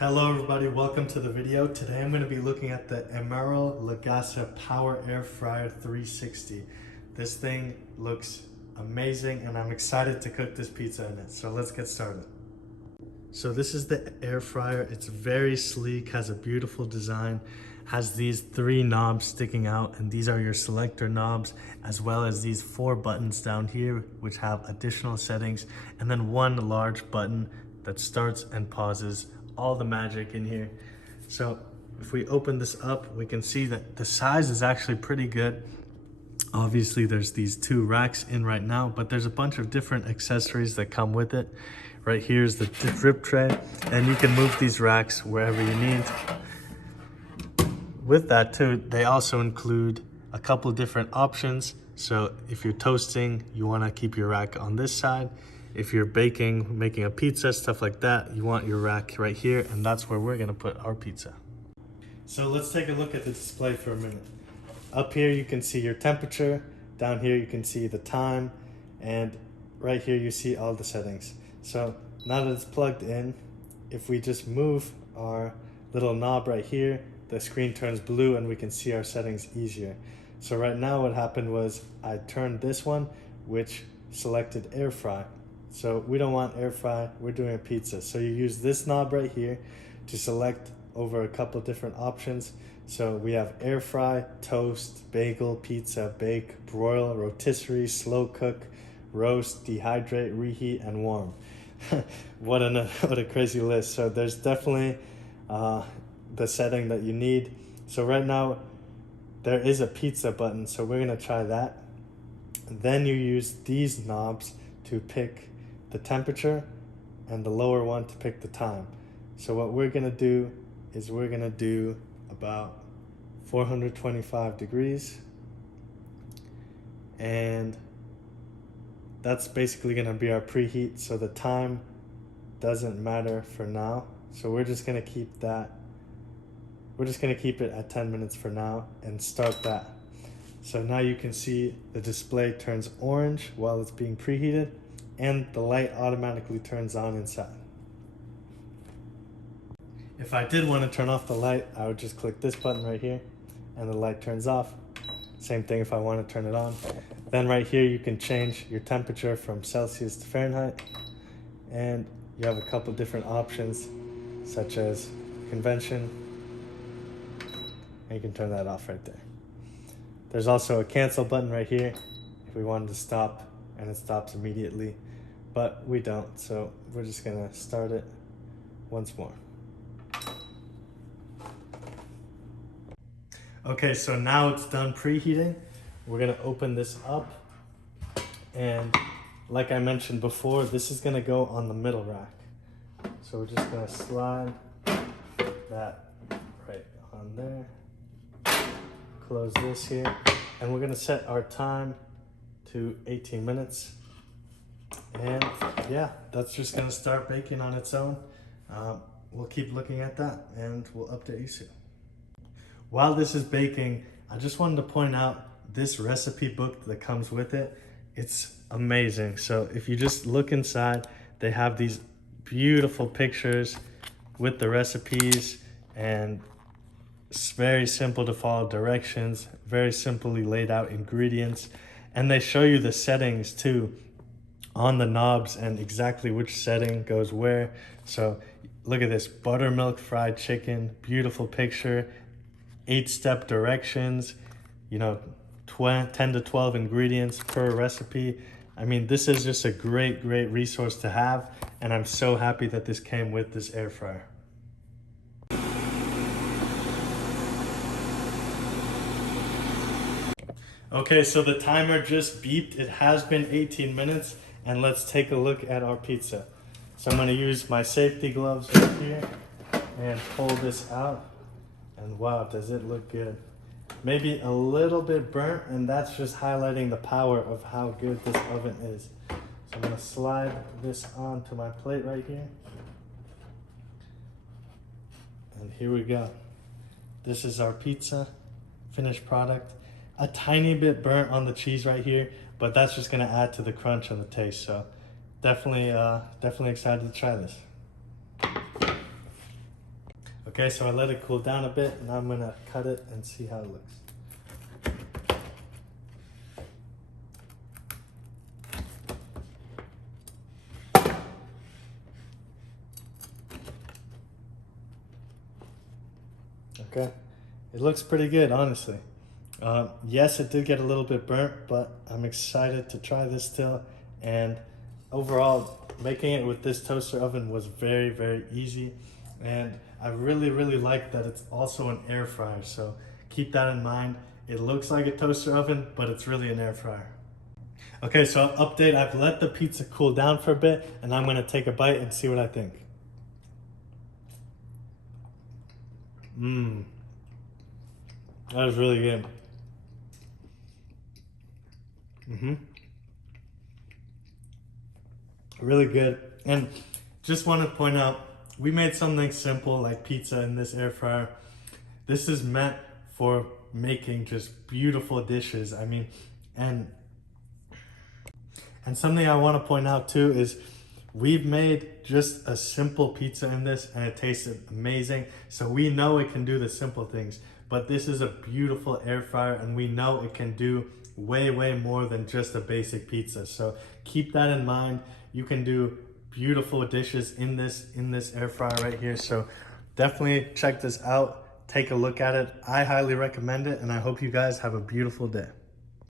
Hello everybody, welcome to the video. Today I'm going to be looking at the Emeril Lagasse Power Air Fryer 360. This thing looks amazing and I'm excited to cook this pizza in it. So let's get started. So this is the air fryer. It's very sleek, has a beautiful design, has these 3 knobs sticking out, and these are your selector knobs, as well as these 4 buttons down here which have additional settings, and then 1 large button that starts and pauses all the magic in here. So if we open this up, we can see that the size is actually pretty good. Obviously there's these 2 racks in right now, but there's a bunch of different accessories that come with it. Right here is the drip tray, and you can move these racks wherever you need. With that too, they also include a couple different options. So if you're toasting, you want to keep your rack on this side. If you're baking, making a pizza, stuff like that, you want your rack right here, and that's where we're gonna put our pizza. So let's take a look at the display for a minute. Up here you can see your temperature, down here you can see the time, and right here you see all the settings. So now that it's plugged in, if we just move our little knob right here, the screen turns blue and we can see our settings easier. So right now what happened was I turned this one, which selected air fry. So we don't want air fry, we're doing a pizza. So you use this knob right here to select over a couple different options. So we have air fry, toast, bagel, pizza, bake, broil, rotisserie, slow cook, roast, dehydrate, reheat, and warm. What a crazy list. So there's definitely the setting that you need. So right now there is a pizza button, so we're gonna try that. Then you use these knobs to pick the temperature and the lower one to pick the time. So what we're gonna do is we're gonna do about 425 degrees, and that's basically gonna be our preheat, so the time doesn't matter for now. So we're just gonna keep that, we're just gonna keep it at 10 minutes for now and start that. So now you can see the display turns orange while it's being preheated, and the light automatically turns on inside. If I did want to turn off the light, I would just click this button right here and the light turns off. Same thing if I want to turn it on. Then right here you can change your temperature from Celsius to Fahrenheit, and you have a couple different options such as convention, and you can turn that off right there. There's also a cancel button right here if we wanted to stop, and it stops immediately, but we don't, so we're just gonna start it once more. Okay, so now it's done preheating. We're gonna open this up, and like I mentioned before, this is gonna go on the middle rack. So we're just gonna slide that right on there. Close this here, and we're gonna set our time to 18 minutes. And yeah, that's just gonna start baking on its own. We'll keep looking at that and we'll update you soon. While this is baking, I just wanted to point out this recipe book that comes with it. It's amazing. So if you just look inside, they have these beautiful pictures with the recipes, and it's very simple to follow directions, very simply laid out ingredients, and they show you the settings too on the knobs and exactly which setting goes where. So look at this, buttermilk fried chicken, beautiful picture, 8-step directions, you know, 10 to 12 ingredients per recipe. I mean, this is just a great resource to have, and I'm so happy that this came with this air fryer. Okay, so the timer just beeped. It has been 18 minutes, and let's take a look at our pizza. So I'm gonna use my safety gloves right here and pull this out, and wow, does it look good. Maybe a little bit burnt, and that's just highlighting the power of how good this oven is. So I'm gonna slide this onto my plate right here. And here we go. This is our pizza, finished product. A tiny bit burnt on the cheese right here, but that's just gonna add to the crunch and the taste. So definitely excited to try this. Okay, so I let it cool down a bit, and I'm gonna cut it and see how it looks. Okay, it looks pretty good, honestly. Yes, it did get a little bit burnt, but I'm excited to try this still. And overall, making it with this toaster oven was very, very easy. And I really, really like that it's also an air fryer. So keep that in mind. It looks like a toaster oven, but it's really an air fryer. Okay, so update, I've let the pizza cool down for a bit, and I'm gonna take a bite and see what I think. Mmm, that was really good. Really good. And just want to point out, we made something simple like pizza in this air fryer. This is meant for making just beautiful dishes. I mean, and something I want to point out too is we've made just a simple pizza in this and it tasted amazing. So we know it can do the simple things, but this is a beautiful air fryer and we know it can do way, way more than just a basic pizza. So keep that in mind. You can do beautiful dishes in this air fryer right here. So definitely check this out. Take a look at it. I highly recommend it, and I hope you guys have a beautiful day.